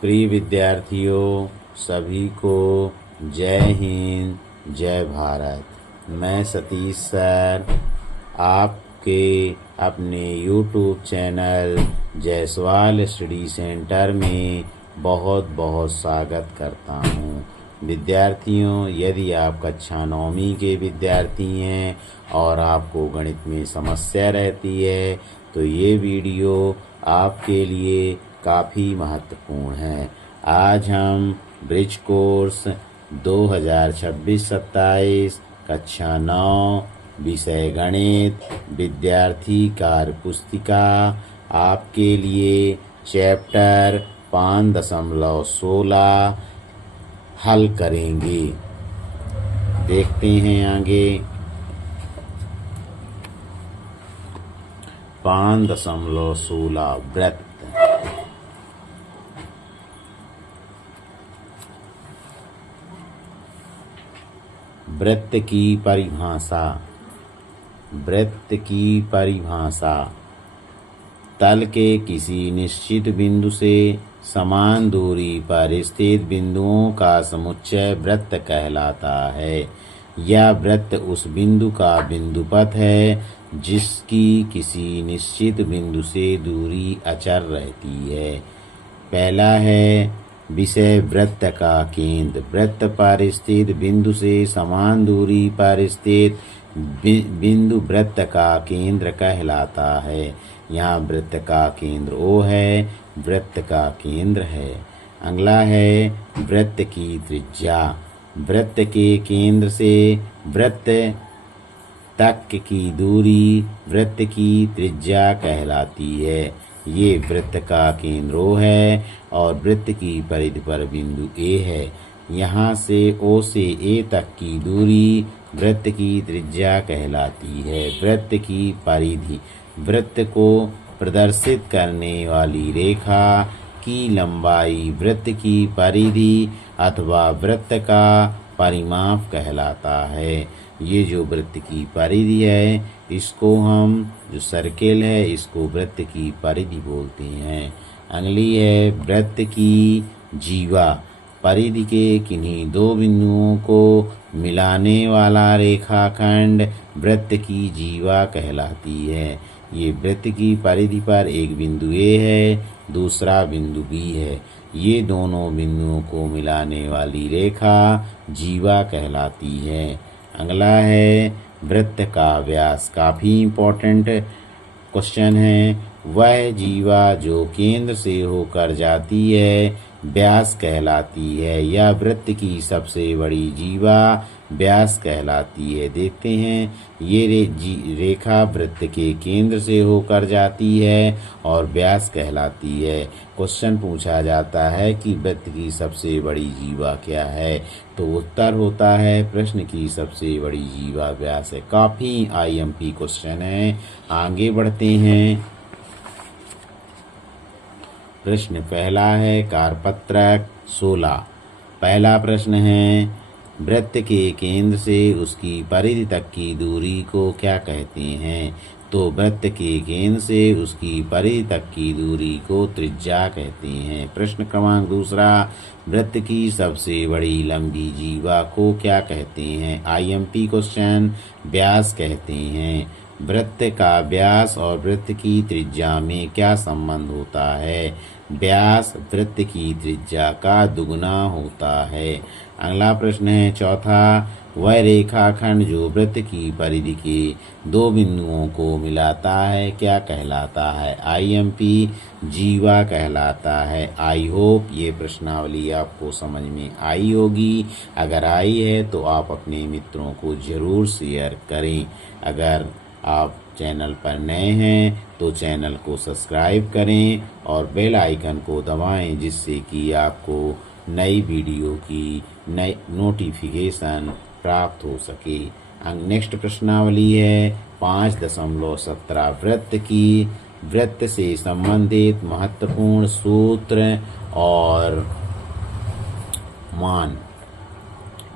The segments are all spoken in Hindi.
प्रिय विद्यार्थियों, सभी को जय हिंद, जय भारत। मैं सतीश सर आपके अपने YouTube channel Jaiswal study centre में बहुत बहुत स्वागत करता हूँ। विद्यार्थियों, यदि आप कक्षा 9वीं के विद्यार्थी हैं और आपको गणित में समस्या रहती है तो ये वीडियो आपके लिए काफ़ी महत्वपूर्ण है। आज हम ब्रिज कोर्स 2026-27 कक्षा 9 विषय गणित विद्यार्थी कार्य पुस्तिका आपके लिए चैप्टर 5.16 हल करेंगे। देखते हैं आगे। 5.16 वृत्त। वृत्त की परिभाषा। वृत्त की परिभाषा तल के किसी निश्चित बिंदु से समान दूरी पर स्थित बिंदुओं का समुच्चय वृत्त कहलाता है। यह वृत्त उस बिंदु का बिंदुपथ है जिसकी किसी निश्चित बिंदु से दूरी अचर रहती है। पहला है विषय वृत्त का केंद्र। वृत्त पर स्थित बिंदु से समान दूरी पर स्थित बिंदु वृत्त का केंद्र कहलाता है। यहाँ वृत्त का केंद्र O है, वृत्त का केंद्र है। अगला है वृत्त की त्रिज्या। वृत्त के केंद्र से वृत्त तक की दूरी वृत्त की त्रिज्या कहलाती है। ये वृत्त का केंद्र O है और वृत्त की परिधि पर बिंदु A है। यहाँ से O से A तक की दूरी वृत्त की त्रिज्या कहलाती है। वृत्त की परिधि वृत्त को प्रदर्शित करने वाली रेखा की लंबाई वृत्त की परिधि अथवा वृत्त का परिमाप कहलाता है। ये जो वृत्त की परिधि है इसको हम जो सर्किल है इसको वृत्त की परिधि बोलते हैं। अगली है वृत्त की जीवा। परिधि के किन्हीं दो बिंदुओं को मिलाने वाला रेखाखंड वृत्त की जीवा कहलाती है। ये वृत्त की परिधि पर एक बिंदु A है, दूसरा बिंदु B है। ये दोनों बिंदुओं को मिलाने वाली रेखा जीवा कहलाती है। अगला है वृत्त का व्यास। काफ़ी इम्पोर्टेंट क्वेश्चन है। वह जीवा जो केंद्र से होकर जाती है व्यास कहलाती है। यह वृत्त की सबसे बड़ी जीवा व्यास कहलाती है। देखते हैं ये रेखा वृत्त के केंद्र से होकर जाती है और व्यास कहलाती है। क्वेश्चन पूछा जाता है कि वृत्त की सबसे बड़ी जीवा क्या है, तो उत्तर होता है प्रश्न की सबसे बड़ी जीवा व्यास है। काफ़ी IMP क्वेश्चन है। आगे बढ़ते हैं। प्रश्न पहला है कारपत्रक 16। पहला प्रश्न है वृत्त के केंद्र से उसकी परिधि तक की दूरी को क्या कहते हैं? तो वृत्त के केंद्र से उसकी परिधि तक की दूरी को त्रिज्या कहते हैं। प्रश्न क्रमांक दूसरा वृत्त की सबसे बड़ी लंबी जीवा को क्या कहते हैं? IMP क्वेश्चन व्यास कहते हैं। वृत्त का व्यास और वृत्त की त्रिज्या में क्या संबंध होता है? व्यास वृत्त की त्रिज्या का दुगुना होता है। अगला प्रश्न है चौथा वह रेखाखंड जो वृत्त की परिधि के दो बिंदुओं को मिलाता है क्या कहलाता है? IMP जीवा कहलाता है। आई होप ये प्रश्नावली आपको समझ में आई होगी। अगर आई है तो आप अपने मित्रों को जरूर शेयर करें। अगर आप चैनल पर नए हैं तो चैनल को सब्सक्राइब करें और बेल आइकन को दबाएं जिससे कि आपको नई वीडियो की नई नोटिफिकेशन प्राप्त हो सके। नेक्स्ट प्रश्नावली है 5.17 वृत्त की वृत्त से संबंधित महत्वपूर्ण सूत्र और मान।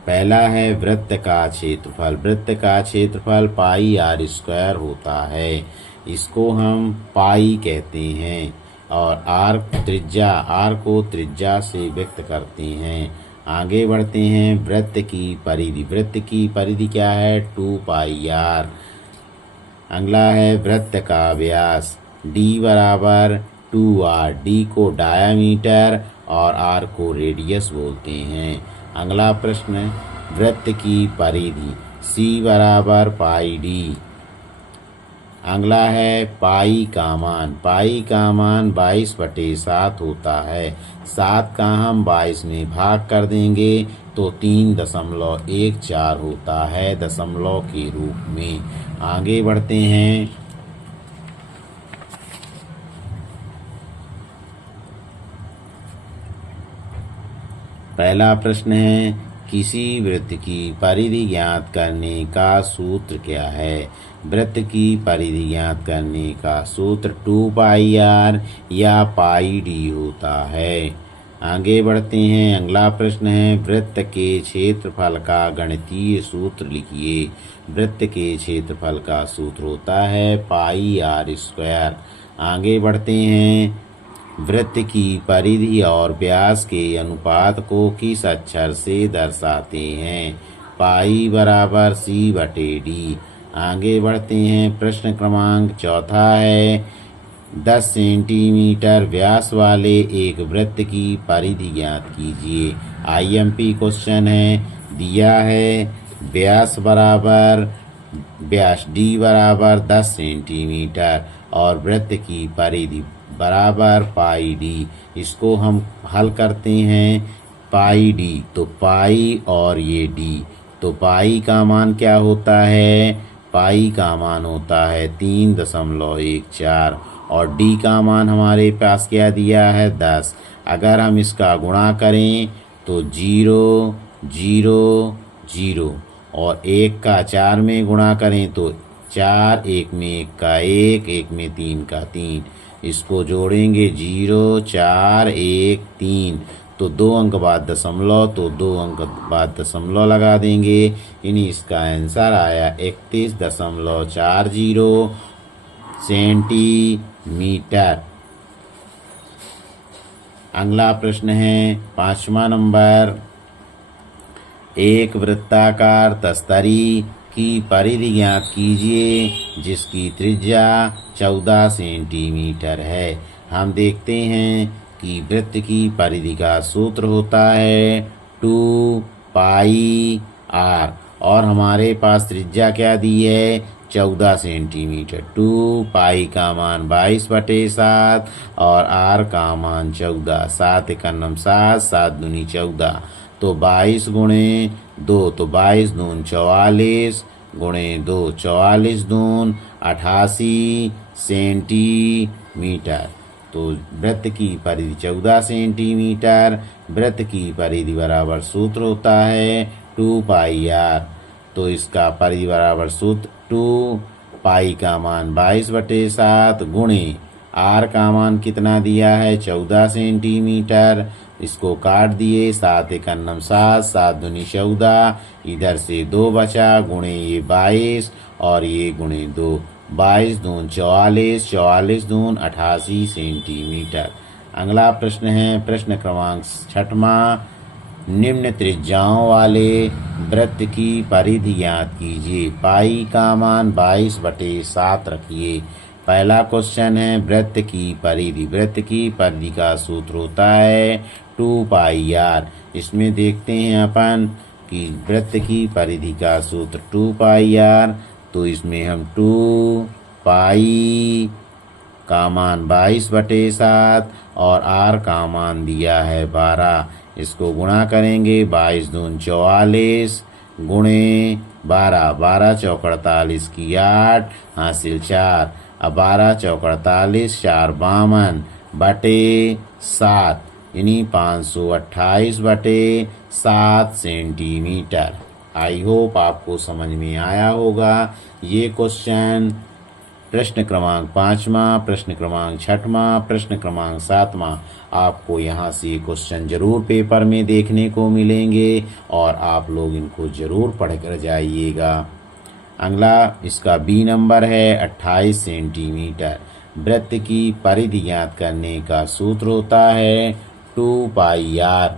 पहला है वृत्त का क्षेत्रफल। वृत्त का क्षेत्रफल पाई r² होता है। इसको हम पाई कहते हैं और आर त्रिज्या, आर को त्रिज्या से व्यक्त करते हैं। आगे बढ़ते हैं। वृत्त की परिधि, वृत्त की परिधि क्या है? 2 पाई आर। अगला है वृत्त का व्यास, d बराबर 2r। d को डायामीटर और r को रेडियस बोलते हैं। अगला प्रश्न, वृत्त की परिधि c बराबर पाई d। अगला है पाई का मान, पाई का मान 22/7 होता है। 7 का हम 22 में भाग कर देंगे तो 3.14 होता है दशमलव के रूप में। आगे बढ़ते हैं। पहला प्रश्न है, किसी वृत्त की परिधि ज्ञात करने का सूत्र क्या है? वृत्त की परिधि ज्ञात करने का सूत्र 2 पाई आर या पाई डी होता है। आगे बढ़ते हैं। अगला प्रश्न है, वृत्त के क्षेत्रफल का गणितीय सूत्र लिखिए। वृत्त के क्षेत्रफल का सूत्र होता है पाई आर स्क्वायर। आगे बढ़ते हैं। वृत्त की परिधि और व्यास के अनुपात को किस अक्षर से दर्शाते हैं? पाई बराबर c/d। आगे बढ़ते हैं। प्रश्न क्रमांक चौथा है, 10 सेंटीमीटर व्यास वाले एक वृत्त की परिधि ज्ञात कीजिए। IMP क्वेश्चन है, दिया है व्यास d बराबर 10 सेंटीमीटर और वृत्त की परिधि बराबर पाई डी। इसको हम हल करते हैं। पाई डी तो पाई और ये डी, तो पाई का मान क्या होता है? पाई का मान होता है 3.14 और डी का मान हमारे पास क्या दिया है? 10। अगर हम इसका गुणा करें तो 0 0 0 और 1 का 4 में गुणा करें तो 4, 1 में 1 का 1, 1 में 3 का 3। इसको जोड़ेंगे 0 4 1 3 तो 2 अंक बाद दशमलव, तो 2 अंक बाद दशमलव लगा देंगे, यानी इसका आंसर आया 31.40 सेंटीमीटर। अगला प्रश्न है 5वां नंबर, एक वृत्ताकार तस्तरी की परिधि ज्ञात कीजिए जिसकी त्रिज्या 14 सेंटीमीटर है। हम देखते हैं कि वृत्त की परिधि का सूत्र होता है 2 पाई आर और हमारे पास त्रिज्या क्या दी है? 14 सेंटीमीटर। 2 पाई का मान 22/7 और आर का मान 14। 7 एकम 7, 7 दूनी 14 तो 22 गुणे 2 तो 22 दून 44 गुणे 2 44 दून 88 सेंटीमीटर। तो वृत्त की परिधि 14 सेंटीमीटर। वृत्त की परिधि बराबर सूत्र होता है 2 पाई आर। तो इसका परिधि बराबर सूत्र 2 पाई का मान 22/7 गुणे आर का मान कितना दिया है? 14 सेंटीमीटर। इसको काट दिए, 7 एकम 7, 7 दूनी 14, इधर से 2 बचा, गुणे ये 22 और ये गुणे 2, 22 दून 44, 44 दून 88 सेंटीमीटर। अगला प्रश्न है प्रश्न क्रमांक 6वां, निम्न त्रिज्याओं वाले वृत्त की परिधि ज्ञात कीजिए। पाई का मान 22/7 रखिए। पहला क्वेश्चन है वृत्त की परिधि। वृत्त की परिधि का सूत्र होता है 2 पाई आर। इसमें देखते हैं अपन कि वृत्त की परिधि का सूत्र 2 पाई आर, तो इसमें हम 2 पाई का मान 22/7 और आर का मान दिया है 12। इसको गुणा करेंगे, 22 दून 44 गुणे 12, 12 चौक 48 की 8 हासिल 4। अब 12 चौक 48, 4 52 बटे 7 यानी 528/7 सेंटीमीटर। आई होप आपको समझ में आया होगा ये क्वेश्चन। प्रश्न क्रमांक 5वां, प्रश्न क्रमांक 6वां, प्रश्न क्रमांक 7वां आपको यहाँ से क्वेश्चन जरूर पेपर में देखने को मिलेंगे और आप लोग इनको जरूर पढ़ कर जाइएगा। अगला इसका बी नंबर है 28 सेंटीमीटर। वृत्त की परिधि ज्ञात करने का सूत्र होता है 2πr।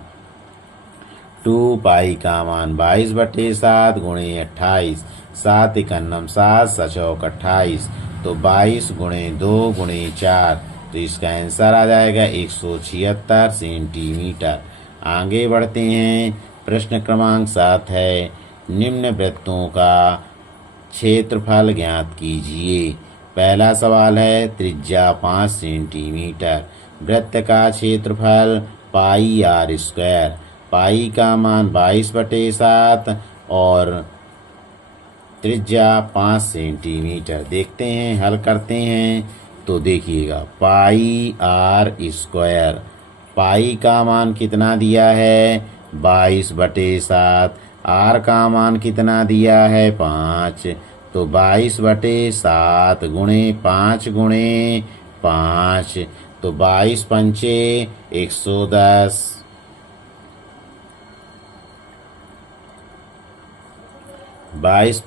2π का मान 22/7 गुणे 28, 7 एकन्नम 7, 7 चौक 28, तो 22 गुणे 2 गुणे 4, तो इसका आंसर आ जाएगा 176 सेंटीमीटर। आगे बढ़ते हैं। प्रश्न क्रमांक 7 है, निम्न वृत्तों का क्षेत्रफल ज्ञात कीजिए। पहला सवाल है, त्रिज्या 5 सेंटीमीटर, वृत्त का क्षेत्रफल πr², पाई का मान 22/7 और त्रिज्या 5 सेंटीमीटर। देखते हैं, हल करते हैं। तो देखिएगा, πr², पाई का मान कितना दिया है 22/7, आर का मान कितना दिया है 5, तो 22/7 गुणे 5 गुणे 5, तो 22 पंचे 110, 22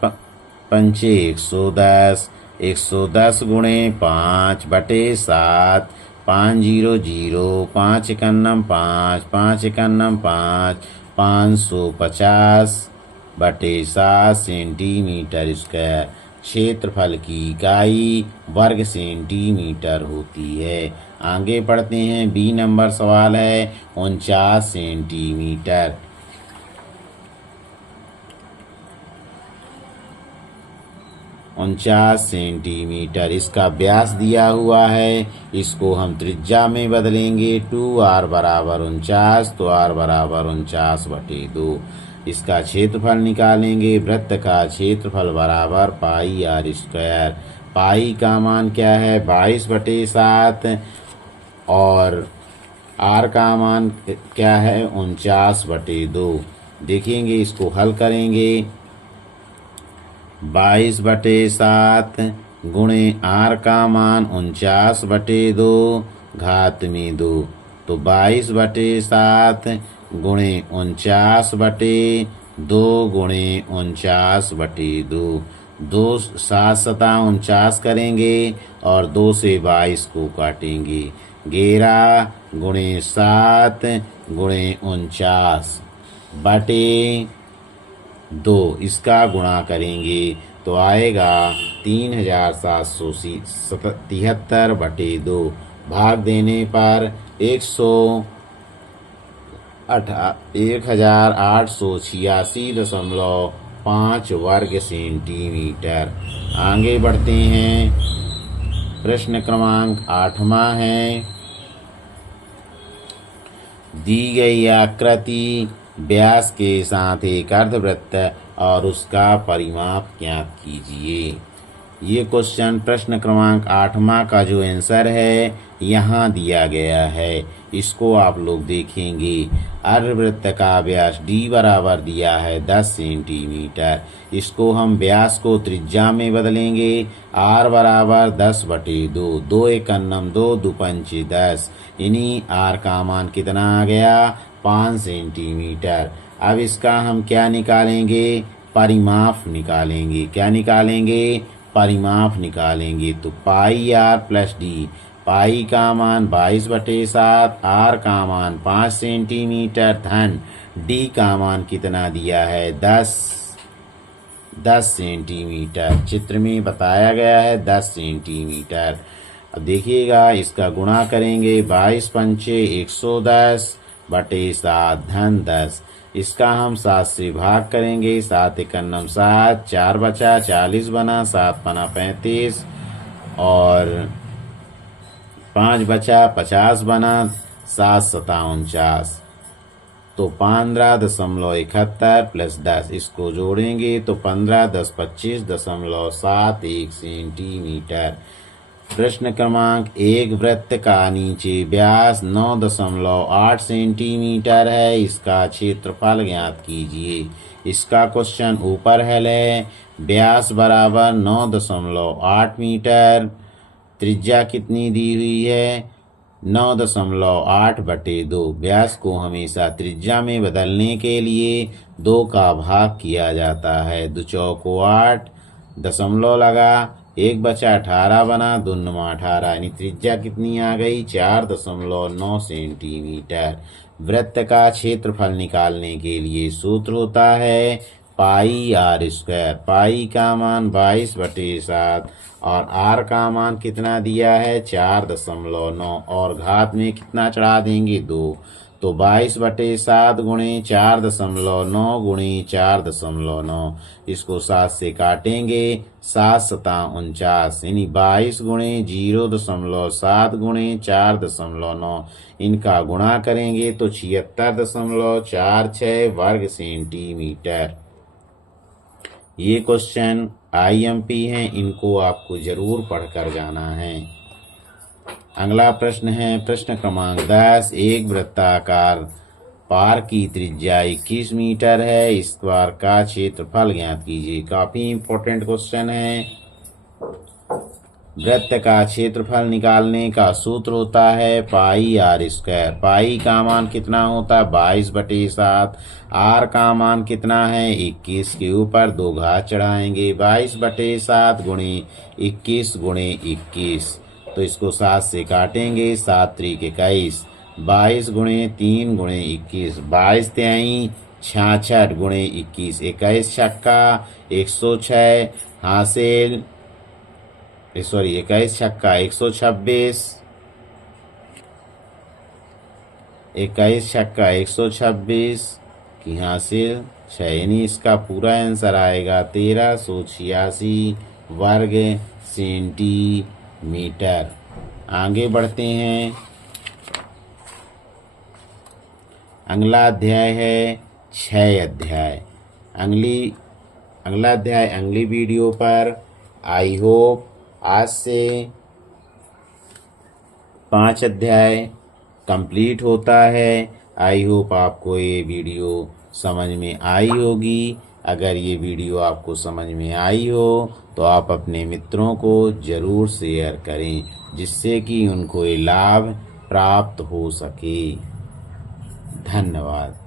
पंचे 110, 110 गुणे 5/7, 5 0 0, 5 एकन्नम 5, 5 एकन्नम 5, 550/7 सेंटीमीटर स्क्वायर। क्षेत्रफल की इकाई वर्ग सेंटीमीटर होती है। आगे पढ़ते हैं। बी नंबर सवाल है 49 सेंटीमीटर। 49 सेंटीमीटर इसका व्यास दिया हुआ है। इसको हम त्रिज्या में बदलेंगे। 2r बराबर 49, तो r बराबर 49/2। इसका क्षेत्रफल निकालेंगे। वृत्त का क्षेत्रफल बराबर πr²। पाई का मान क्या है 22/7 और r का मान क्या है 49/2। देखेंगे, इसको हल करेंगे। 22/7 गुणे r का मान 49/2 घात में 2, तो 22/7 गुणे 49/2 गुणे 49/2, 2 7 7 49 करेंगे और 2 से 22 को काटेंगे। 11 गुणे 7 गुणे 49/2, इसका गुणा करेंगे तो आएगा 3773/2। भाग देने पर 1886.5 वर्ग सेंटीमीटर। आगे बढ़ते हैं। प्रश्न क्रमांक 8वां है, दी गई आकृति व्यास के साथ एक अर्धवृत्त और उसका परिमाप ज्ञात कीजिए। ये क्वेश्चन प्रश्न क्रमांक 8वां का जो आंसर है यहाँ दिया गया है। इसको आप लोग देखेंगे। अर्धवृत्त का व्यास d बराबर दिया है 10 सेंटीमीटर। इसको हम व्यास को त्रिज्या में बदलेंगे। r बराबर 10/2, 2 एकन्नम 2, 2 पंचे 10, यानी r का मान कितना आ गया 5 सेंटीमीटर। अब इसका हम क्या निकालेंगे, परिमाप निकालेंगे। क्या निकालेंगे, परिमाप निकालेंगे। तो πr + d, पाई का मान 22/7, r का मान 5 सेंटीमीटर धन d का मान कितना दिया है 10 सेंटीमीटर। चित्र में बताया गया है 10 सेंटीमीटर। अब देखिएगा, इसका गुणा करेंगे। 22 पंचे 110/7 धन 10, इसका हम 7 से भाग करेंगे। 7 एकन्नम 7, 4 बचा 40 बना, 7 पना 35 और 5 बचा 50 बना, 7 सता 49, तो 15.71 + 10, इसको जोड़ेंगे तो 15 10 25.71 सेंटीमीटर। प्रश्न क्रमांक 1, वृत्त का नीचे व्यास 9.8 सेंटीमीटर है। इसका क्षेत्रफल ज्ञात कीजिए। इसका क्वेश्चन ऊपर है। व्यास बराबर 9.8 मीटर, त्रिज्या कितनी दी हुई है 9.8/2। व्यास को हमेशा त्रिज्या में बदलने के लिए 2 का भाग किया जाता है। 2 चौको 8, दशमलव लगा, 1/18 बना, दूनमा 18 यानी त्रिज्या कितनी आ गई 4.9 सेंटीमीटर। वृत्त का क्षेत्रफल निकालने के लिए सूत्र होता है पाई आर स्क्वायर। पाई का मान 22/7 और आर का मान कितना दिया है 4.9 और घात में कितना चढ़ा देंगे 2, तो 22/7 गुणे 4.9 गुणे 4.9, इसको 7 से काटेंगे, 7 सता 49 यानी 22 गुणे 0.7 गुणे 4.9, इनका गुणा करेंगे तो 76.46 वर्ग सेंटीमीटर। ये क्वेश्चन IMP हैं, इनको आपको जरूर पढ़कर जाना है। अगला प्रश्न है प्रश्न क्रमांक 10। एक वृत्ताकार पार की त्रिज्या 21 मीटर है, इस पार का क्षेत्रफल ज्ञात कीजिए। काफी इंपॉर्टेंट क्वेश्चन है। वृत्त का क्षेत्रफल निकालने का सूत्र होता है पाई आर स्क्वायर। पाई का मान कितना होता है 22/7, आर का मान कितना है 21, के ऊपर 2 घात चढ़ाएंगे, 22/7 गुणे 21 गुणे 21, तो इसको 7 से काटेंगे, 7 त्रिक 21, 22 गुणे 3 गुणे 21, 22 तिहाई 66 गुणे 21, 21 छक्का 106 हासिल 21 छक्का 126, 21 छक्का 126 की हासिल 6, यानी इसका पूरा आंसर आएगा 1386 वर्ग सेंटीमीटर। आगे बढ़ते हैं। अगला अध्याय है 6 अध्याय। अगला अध्याय अगली वीडियो पर। आई होप आज से 5 अध्याय कंप्लीट होता है। आई होप आपको ये वीडियो समझ में आई होगी। अगर ये वीडियो आपको समझ में आई हो तो आप अपने मित्रों को जरूर शेयर करें, जिससे कि उनको ये लाभ प्राप्त हो सके। धन्यवाद।